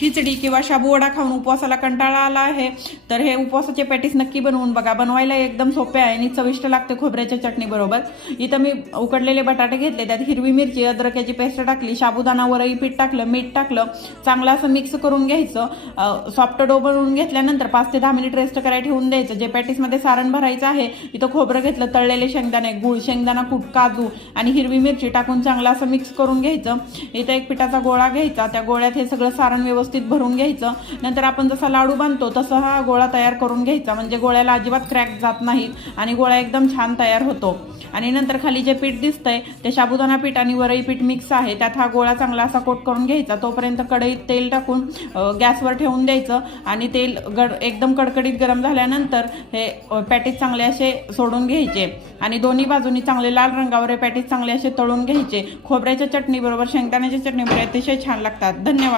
खिचडी किंवा शाबू वडा खाऊन उपवासाला कंटाळा आला आहे तर हे उपवासाचे पॅटीस नक्की बनवून बघा। बनवायला एकदम सोपे आहे आणि चविष्ट लागते खोबऱ्याच्या चटणी बरोबर। इथं मी उकडलेले बटाटे घेतले, त्यात हिरवी मिरची, अद्रकाची पेस्ट टाकली, साबुदाणा वरई पीठ टाकलं, मीठ टाकलं, चांगलं असं मिक्स करून घ्यायचं। सॉफ्ट डो बनवून घेतल्यानंतर 5 ते 10 मिनिट रेस्ट करायला ठेवून द्यायचं। जे पॅटीसमध्ये सारण भरायचं आहे इथं खोबरं घेतलं, तळलेले शेंगदाणे, गूळ, शेंगदाणा कूट, काजू आणि हिरवी मिरची टाकून चांगलं असं मिक्स करून घ्यायचं। इथं एक पिठाचा गोळा घ्यायचा, त्या गोळ्यात हे सगळं सारण व्यवस्थित भरून घ्यायचं। नंतर आपण जसा लाडू बांधतो तसा हा गोळा तयार करून घ्यायचा, म्हणजे गोळ्याला अजिबात क्रॅक जात नाही आणि गोळा एकदम छान तयार होतो। आणि नंतर खाली जे पीठ दिसतंय ते साबुदाणा पीठ आणि वरई पीठ मिक्स आहे, त्यात हा गोळा चांगला असा कोट करून घ्यायचा। तोपर्यंत कढईत तेल टाकून गॅसवर ठेवून द्यायचं आणि तेल एकदम कडकडीत गरम झाल्यानंतर हे पॅटीस चांगले असे सोडून घ्यायचे आणि दोन्ही बाजूनी चांगले लाल रंगावर हे पॅटीस चांगले असे तळून घ्यायचे। खोबऱ्याच्या चटणी बरोबर, शेंगदाण्याच्या चटणी बरोबर अतिशय छान लागतात। धन्यवाद।